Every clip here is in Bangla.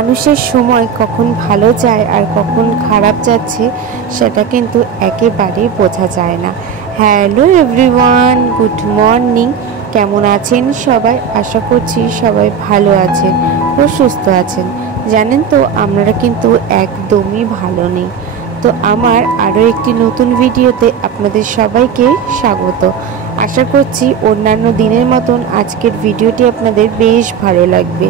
মানুষের সময় কখন ভালো যায় আর কখন খারাপ যাচ্ছে সেটা কিন্তু একেবারেই বোঝা যায় না। Hello everyone, good morning. কেমন আছেন সবাই? আশা করছি সবাই ভালো আছেন ও সুস্থ আছেন। জানেন তো, আমরা কিন্তু একদমই ভালো নেই। তো আমার আরও একটি নতুন ভিডিওতে আপনাদের সবাইকে স্বাগত। আশা করছি অন্যান্য দিনের মতন আজকের ভিডিওটি আপনাদের বেশ ভালো লাগবে।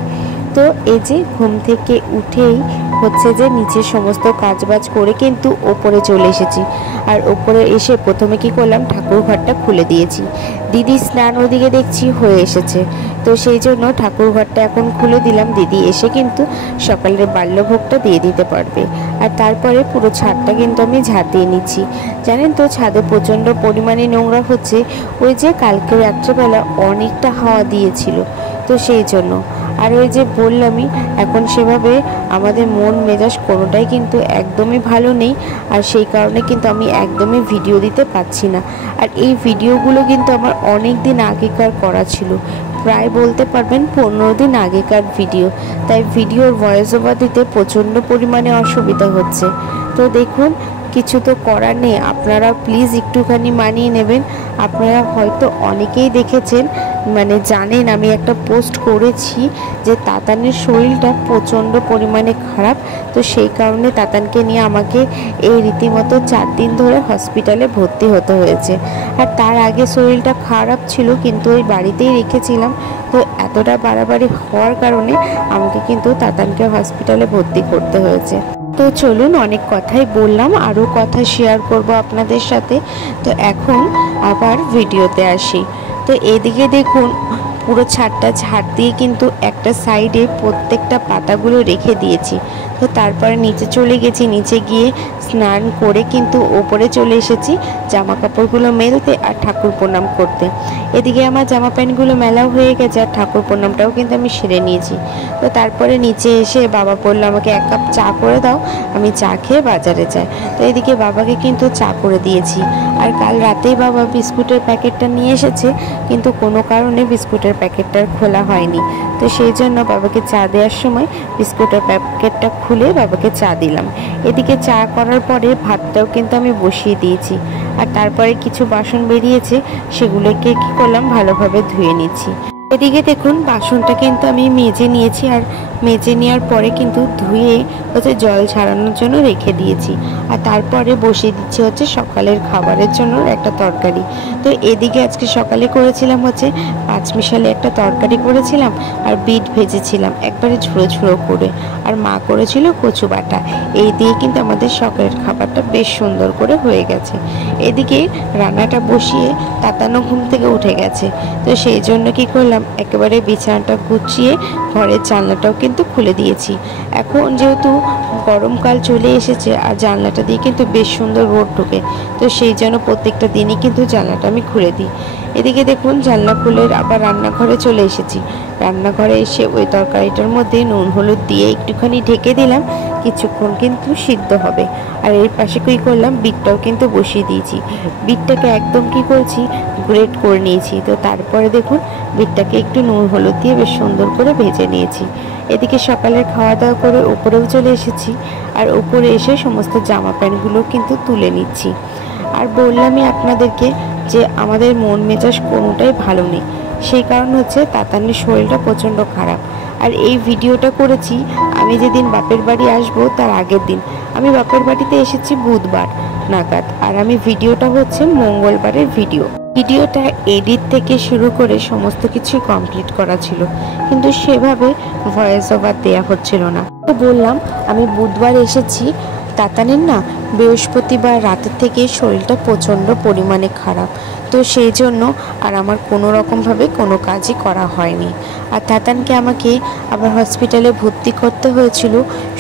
তো এই যে ঘুম থেকে উঠেই হচ্ছে যে নিচে সমস্ত কাজবাজ করে কিন্তু ওপরে চলে এসেছি। আর ওপরে এসে প্রথমে কি করলাম, ঠাকুর ঘরটা খুলে দিয়েছি। দিদি স্নান ওদিকে দেখছি হয়ে এসেছে, তো সেই জন্য ঠাকুর ঘরটা এখন খুলে দিলাম। দিদি এসে কিন্তু সকালের বাল্যভোগটা দিয়ে দিতে পারবে। আর তারপরে পুরো ছাদটা কিন্তু আমি ঝাঁট দিয়ে নিচ্ছি। জানেন তো, ছাদে প্রচণ্ড পরিমাণে নোংরা হচ্ছে। ওই যে কালকে রাত্রেবেলা অনেকটা হাওয়া দিয়েছিল, তো সেই জন্য। আর ওই যে বললামই, এখন সেভাবে আমাদের মন মেজাজ কোনোটাই কিন্তু একদমই ভালো নেই। আর সেই কারণে কিন্তু আমি একদমই ভিডিও দিতে পারছি না। আর এই ভিডিওগুলো কিন্তু আমার অনেক দিন আগেকার করা ছিল, প্রায় বলতে পারবেন 15 দিন আগেকার ভিডিও। তাই ভিডিওর ভয়েস ওভার দিতে প্রচণ্ড পরিমাণে অসুবিধা হচ্ছে। তো দেখুন, কিছু তো করার নেই, আপনারা প্লিজ একটুখানি মানিয়ে নেবেন। আপনারা হয়তো অনেকেই দেখেছেন, মানে জানেন, আমি একটা পোস্ট করেছি যে তাতানের শরীরটা প্রচণ্ড পরিমাণে খারাপ। তো সেই কারণে তাতানকে নিয়ে আমাকে এই রীতিমতো 4 দিন ধরে হসপিটালে ভর্তি হতে হয়েছে। আর তার আগে শরীরটা খারাপ ছিল, কিন্তু ওই বাড়িতেই রেখেছিলাম। তো এতটা বাড়াবাড়ি হওয়ার কারণে আমাকে কিন্তু তাতানকে হসপিটালে ভর্তি করতে হয়েছে। তো চলুন, অনেক কথাই বললাম, আরও কথা শেয়ার করব আপনাদের সাথে। তো এখন আবার ভিডিওতে আসি। তো এদিকে দেখুন, পুরো ছাদটা ঝাড় দিয়ে কিন্তু একটা সাইডে প্রত্যেকটা পাতাগুলো রেখে দিয়েছি। তো তারপরে নিচে চলে গেছি, নিচে গিয়ে স্নান করে কিন্তু ওপরে চলে এসেছি জামা কাপড়গুলো মেলতে আর ঠাকুর প্রণাম করতে। এদিকে আমার জামা প্যান্টগুলো মেলাও হয়ে গেছে আর ঠাকুর প্রণামটাও কিন্তু আমি সেরে নিয়েছি। তো তারপরে নিচে এসে বাবা বললো আমাকে 1 কাপ চা করে দাও, আমি চা খেয়ে বাজারে যাই। তো এদিকে বাবাকে কিন্তু চা করে দিয়েছি। আর কাল রাতেই বাবা বিস্কুটের প্যাকেটটা নিয়ে এসেছে, কিন্তু কোনো কারণে বিস্কুটের প্যাকেটটা খোলা হয়নি। তো সেই জন্য বাবাকে চা দেওয়ার সময় বিস্কুটের প্যাকেটটা খুলে বাবাকে চা দিলাম। এদিকে চা করার পরে ভাতটাও কিন্তু আমি বসিয়ে দিয়েছি। আর তারপরে কিছু বাসন বেরিয়েছে, সেগুলোকে কি করলাম, ভালোভাবে ধুয়ে নিচ্ছি। এদিকে দেখুন, বাসনটা কিন্তু আমি মেজে নিয়েছি। আর মেজে নেওয়ার পরে কিন্তু ধুয়ে হচ্ছে জল ছাড়ানোর জন্য রেখে দিয়েছি। আর তারপরে বসিয়ে দিচ্ছি হচ্ছে সকালের খাবারের জন্য একটা তরকারি। তো এদিকে আজকে সকালে করেছিলাম হচ্ছে 5 মিশালি একটা তরকারি করেছিলাম, আর বিট ভেজেছিলাম একবারে ঝুড়ো ঝুড়ো করে। আর মা করেছিল কচু বাটা। এই দিয়ে কিন্তু আমাদের সকালের খাবারটা বেশ সুন্দর করে হয়ে গেছে। এদিকে রান্নাটা বসিয়ে তাতানো ঘুম থেকে উঠে গেছে। তো সেই জন্য কি করলাম, একেবারে বিছানাটা গুছিয়ে ঘরের জানলাটাও কিন্তু খুলে দিয়েছি। এখন যেহেতু গরমকাল চলে এসেছে আর জানলাটা দিয়ে কিন্তু বেশ সুন্দর রোদ ঢোকে, তো সেই জন্য প্রত্যেকটা দিনই কিন্তু জানলাটা আমি খুলে দিই। এদিকে দেখুন, জানলা খুলে আবার রান্নাঘরে চলে এসেছি। রান্নাঘরে এসে ওই তরকারিটার মধ্যে নুন হলুদ দিয়ে একটুখানি ঢেকে দিলাম, কিছুক্ষণ কিন্তু সিদ্ধ হবে। আর এর পাশে কী করলাম, বিটটাও কিন্তু বসিয়ে দিয়েছি। বিটটাকে একদম কি করছি, গ্রেট করে নিয়েছি। তো তারপরে দেখুন, বিটটাকে একটু নুন হলুদ দিয়ে বেশ সুন্দর করে ভেজে নিয়েছি। এদিকে সকালের খাওয়া দাওয়া করে উপরেও চলে এসেছি। আর উপরে এসে সমস্ত জামা প্যান্টগুলো কিন্তু তুলে নিচ্ছি। আর বললামই আপনাদেরকে যে আমাদের মন মেজাজ কোনোটাই ভালো নেই। সেই কারণ হচ্ছে তাতানের শরীরটা প্রচণ্ড খারাপ। আর এই ভিডিওটা করেছি আমি যেদিন বাপের বাড়ি আসবো তার আগের দিন। আমি বাপের বাড়িতে এসেছি বুধবার নাগাদ, আর আমি ভিডিওটা হচ্ছে মঙ্গলবারের ভিডিওটা এডিট থেকে শুরু করে সমস্ত কিছু কমপ্লিট করা ছিল, কিন্তু সেভাবে ভয়েস ওভার দেওয়া হচ্ছিল না। তো বললাম আমি বুধবার এসেছি। তাতানের না বৃহস্পতিবার রাতের থেকে শরীরটা প্রচণ্ড পরিমাণে খারাপ। তো সেই জন্য আর আমার কোনো রকমভাবে কোনো কাজই করা হয়নি। আর তাতানকে আমাকে আবার হসপিটালে ভর্তি করতে হয়েছিল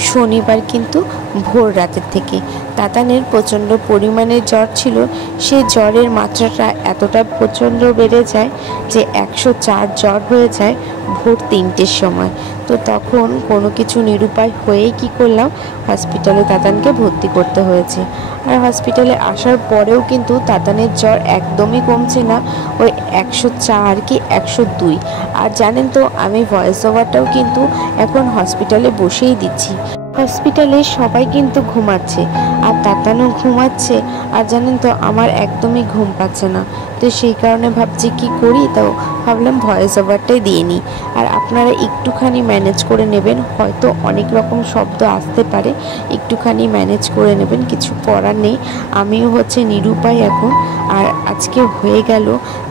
শনিবার কিন্তু ভোর রাতের থেকে। তাতানের প্রচণ্ড পরিমাণে জ্বর ছিল। সেই জ্বরের মাত্রাটা এতটা প্রচণ্ড বেড়ে যায় যে 104 জ্বর হয়ে যায় ভোর 3টের সময়। তো তখন কোনো কিছু নিরুপায় হয়েই কি করলাম, হসপিটালে তাতানকে ভর্তি করতে হয়েছে। আর হসপিটালে আসার পরেও কিন্তু তাতানের জ্বর একদমই কমছে না, ওই 104 কি 102। আর জানেন তো আমি ভয়েস ওভারটাও কিন্তু এখন হসপিটালে বসেই দিচ্ছি। হসপিটালে সবাই কিন্তু ঘুমাচ্ছে আর তাতানও ঘুমাচ্ছে। আর জানেন তো আমার একদমই ঘুম পাচ্ছে না, তো সেই কারণে ভাবছি কি করি, তো ভাবলাম ভয়েস ওভারটাই দিয়ে নিই। আর আপনারা একটুখানি ম্যানেজ করে নেবেন, হয়তো অনেক রকম শব্দ আসতে পারে, একটুখানি ম্যানেজ করে নেবেন, কিছু করার নেই। আমিও হচ্ছে নিরুপায় এখন। আর আজকে হয়ে গেল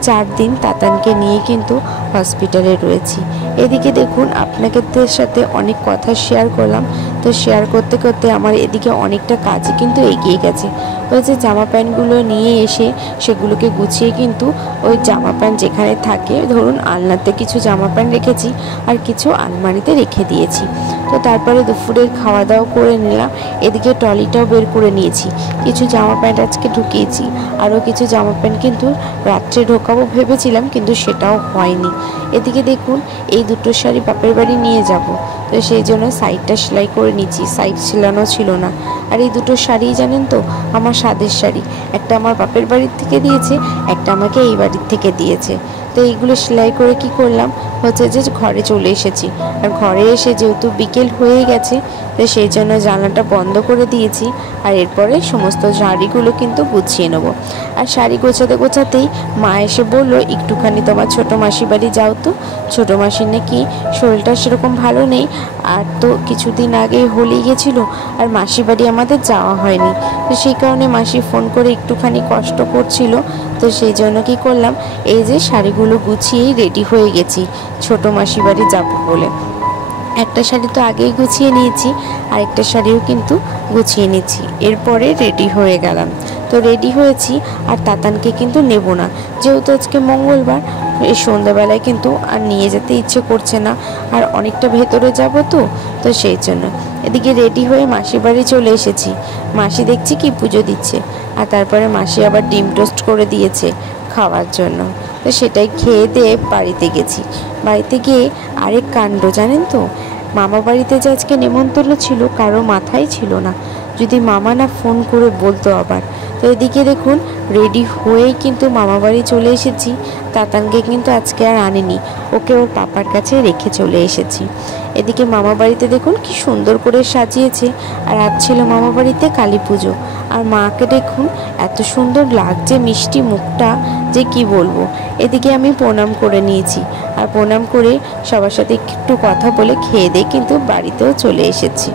4 দিন তাতানকে নিয়ে কিন্তু হসপিটালে রয়েছি। এদিকে দেখুন আপনাদের সাথে অনেক কথা শেয়ার করলাম, তো শেয়ার করতে করতে আমার এদিকে অনেকটা কাজই কিন্তু এগিয়ে গেছে। ওই যে জামা প্যান্টগুলো নিয়ে এসে সেগুলোকে গুছিয়ে কিন্তু ওই জামা প্যান্ট যেখানে থাকে, ধরুন আলনাতে কিছু জামা প্যান্ট রেখেছি আর কিছু আলমারিতে রেখে দিয়েছি। তো তারপরে দুপুরের খাওয়া দাওয়া করে নিলাম। এদিকে ট্রলিটাও বের করে নিয়েছি, কিছু জামা প্যান্ট আজকে ঢুকিয়েছি, আরও কিছু জামা প্যান্ট কিন্তু রাত্রে ঢোকাবো ভেবেছিলাম, কিন্তু সেটাও হয়নি। এদিকে দেখুন এই দুটো শাড়ি বাপের বাড়ি নিয়ে যাব, তো সেই জন্য সাইডটা সেলাই করে নিচ্ছি, সাইড সেলানো ছিল না। আর এই দুটো শাড়ি জানেন তো আমার স্বাদের শাড়ি, একটা আমার বাপের বাড়ির থেকে দিয়েছে, একটা আমাকে এই বাড়ির থেকে দিয়েছে। তো এইগুলো সেলাই করে কি করলাম হচ্ছে যে ঘরে চলে এসেছি। আর ঘরে এসে যেহেতু বিকেল হয়ে গেছে, তো সেই জন্য জানলাটা বন্ধ করে দিয়েছি। আর এরপরে সমস্ত শাড়িগুলো কিন্তু গুছিয়ে নেব। আর শাড়ি গোছাতে গোছাতেই মা এসে বললো একটুখানি তোমার ছোটো মাসি বাড়ি যাও তো, ছোটো মাসির নাকি শরীরটা সেরকম ভালো নেই। আর তো কিছুদিন আগে হোলি গেছিলো আর মাসি বাড়ি আমাদের যাওয়া হয়নি, তো সেই কারণে মাসি ফোন করে একটুখানি কষ্ট করছিল। তো সেই জন্য কি করলাম, এই যে শাড়িগুলো গুছিয়েই রেডি হয়ে গেছি ছোটো মাসি বাড়ি যাবো বলে। একটা শাড়ি তো আগেই গুছিয়ে নিয়েছি, আর একটা শাড়িও কিন্তু গুছিয়ে নিচ্ছি, এরপরে রেডি হয়ে গেলাম। তো রেডি হয়েছি, আর তাতানকে কিন্তু নেব না, যেহেতু আজকে মঙ্গলবার, এই সন্ধ্যাবেলায় কিন্তু আর নিয়ে যেতে ইচ্ছে করছে না, আর অনেকটা ভেতরে যাব তো সেই জন্য এদিকে রেডি হয়ে মাসির বাড়ি চলে এসেছি। মাসি দেখছি কি পুজো দিচ্ছে, আর তারপরে মাসি আবার ডিম টোস্ট করে দিয়েছে খাওয়ার জন্য। তো সেটাই খেয়ে দিয়ে বাড়িতে গেছি। বাড়িতে গিয়ে আরেক কাণ্ড জানেন তো, মামা বাড়িতে যে আজকে নেমন্তন্ন ছিল কারো মাথায় ছিল না, যদি মামা না ফোন করে বলতো আবার। তো এদিকে দেখুন রেডি হয়েই কিন্তু মামা বাড়ি চলে এসেছি। তাতানকে কিন্তু আজকে আর আনেনি, ওকে ওর পাপার কাছে রেখে চলে এসেছি। এদিকে মামা বাড়িতে দেখুন কি সুন্দর করে সাজিয়েছে, আর আজ ছিল মামা বাড়িতে কালী পুজো। আর মাকে দেখুন এত সুন্দর লাগছে মিষ্টি মুখটা, যে কি বলবো। এদিকে আমি প্রণাম করে নিয়েছি, আর প্রণাম করে সবার সাথে একটু কথা বলে খেয়ে দিয়ে কিন্তু বাড়িতেও চলে এসেছি।